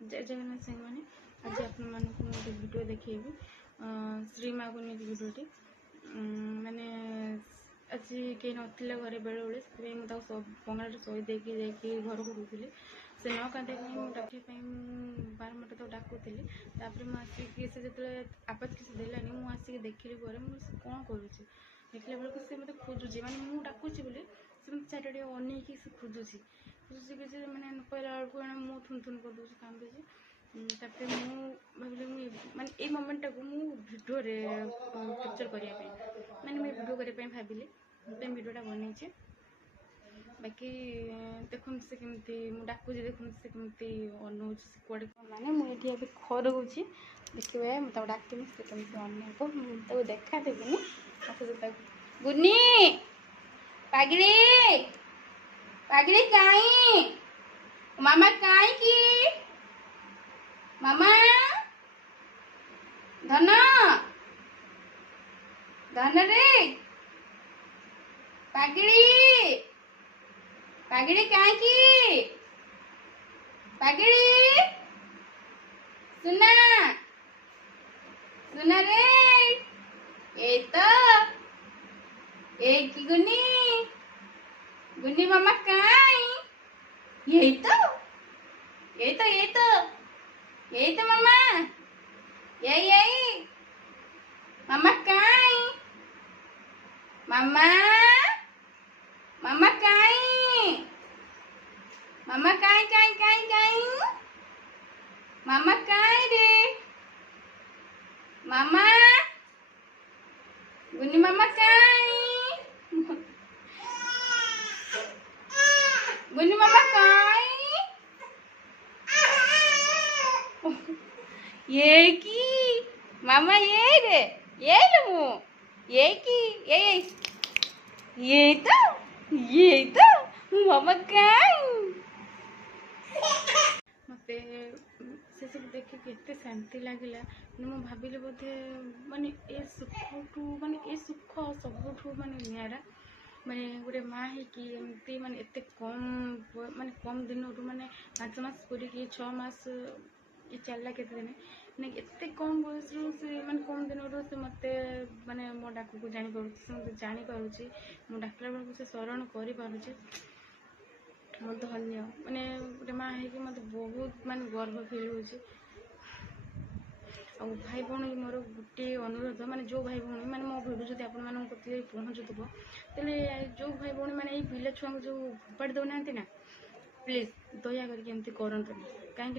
जय जगन्नाथ सिंह मैंने आज आपको गोटे भिडियो देखी श्री माँ को नहीं भिडियोटी मैंने आज कहीं नथिले घरे बेले बेले मुझे बंगाल शही देकी घर को रुकली से न कांदे डाकिया बारंबार तो डाकुली मुझे से जो आवाज किसी देलानी मुझे देखिली घर मुझे कौन करुच्ची देखला बेलू से मतलब खोजुची मैंने मुझे डाकुची बोली से मतलब चारिटे अनेक से खोजुची किसी मैंने कहला बेलू मुँह थुन थुन कर दूसरी कांदुची तापर भाविली माने ये मोमेंटा को भिडियो कैप्चर करने मैंने मुझे भिडियो करने भाविली भिडियोटा बनई बाकी देखुन से कमी डाकुची देखुन से कमी अनौ कड़े माने मुझे खरगुची देखिए मतलब डाकमी से कमी अन देखा देविनी गुनी पागिली पागिली कहीं मामा कहीं की मामा धन धन रे पागिली पागिली कहीं की पागिली सुना सुना रे ये तो की गुनी गुनी मामा कहीं यही तो मामा यही मामा कहीं मामा मामा कहीं मामा कहीं कहीं कहीं कहीं मामा कहीं रे मामा गुनी मामा कहीं गुनी मामा कहीं ये की मामा ये रे ये लमु ये की ये तो मामा कहीं मत से सब देखिए केते शांति लगिला मैं भाविली बोधे माने ए सुख माने सुख सबुठू माने निरा माने गोटे माँ होमती माने एत कम दिन माने 5 मास पूरी 6 मास ये चलला के दिन माने एत कम बयस से माने कम दिन से मत माने मो डाक को जानी पारुची से मत जानी पारुची मो डाकला बेलू से शरण कर पारुची मत धन्य माने गोटे माँ हो मत बहुत माने गर्व फिल होची और भाई भौणी मोर गोटे अनुरोध माने जो भाई भौणी माने मो भिडियो जब आप पहुँचुव तेरे जो भाई भौणी माने पिला छुआ जो फोपाड़ी दौना ना प्लीज दया करके एमती करंतु।